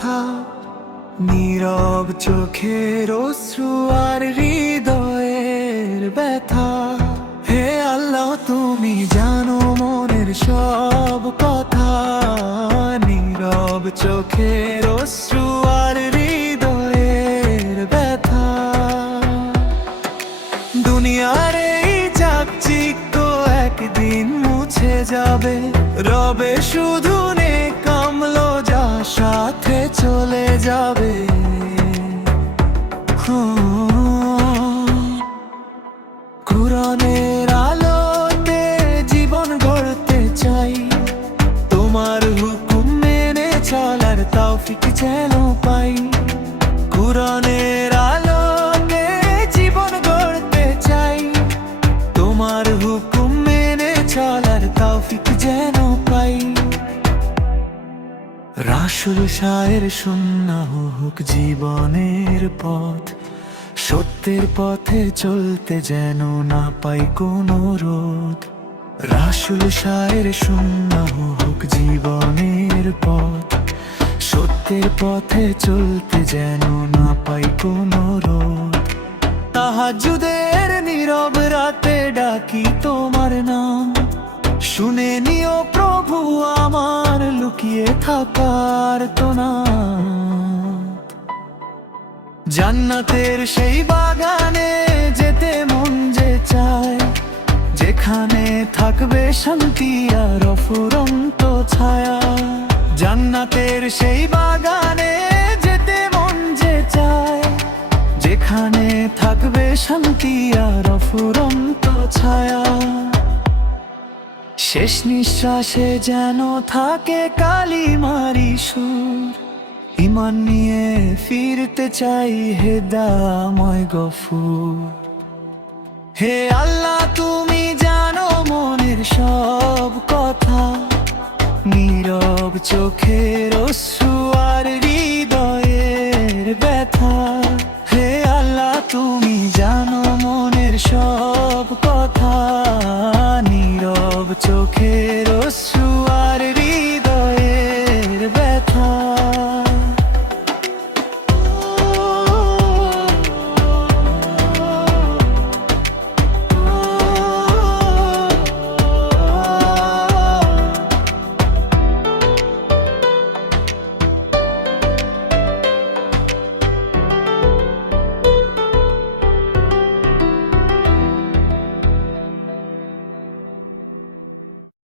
কথা, নীরব চোখের অশ্রু আর হৃদয়ের ব্যথা। হে আল্লাহ, তুমি জানো মনের সব কথা, নীরব চোখের অশ্রু আর হৃদয়ের ব্যথা। দুনিয়ার এই চাকচিক্য একদিন মুছে যাবে, রবে শুধু নেক আমল যা সাথে চলে যাবে। কুরআনের আলোতে জীবন গড়তে চাই, তোমার হুকুম মেনে চলার তৌফিক যেন পাই। কুরআনের আলোতে জীবন গড়তে চাই, তোমার হুকুম মেনে চলার তৌফিক যেন পাই। রাসূল শায়ের সুন্নাহ হোক জীবনের পথ, সত্যের পথে চলতে যেন না পাই কোনো রোধ। রাসূল শায়ের সুন্নাহ হোক জীবনের পথ, সত্যের পথে চলতে যেন না পাই কোনো রোধ। তাহাজ্জুদের নীরব রাতে ডাকি তোমার নাম, শুনে নিও প্রভু আমার লুকিয়ে থাকার তোনা। জান্নাতের সেই বাগানে যেতে মন যে চায়, যেখানে থাকবে শান্তি আর অফুরন্ত ছায়া। জান্নাতের সেই বাগানে যেতে মন যে চায়, যেখানে থাকবে শান্তি আর অফুরন্ত ছায়া। শেষ নিঃশ্বাসে যেন থাকে কালিমারি সুর, ঈমান নিয়ে ফিরতে চাই হে দয়াময় গফুর। হে আল্লাহ, তুমি জানো মনের সব কথা, নীরব চোখের অশ্রু আর হৃদয়ের ব্যথা। হে আল্লাহ, তুমি জানো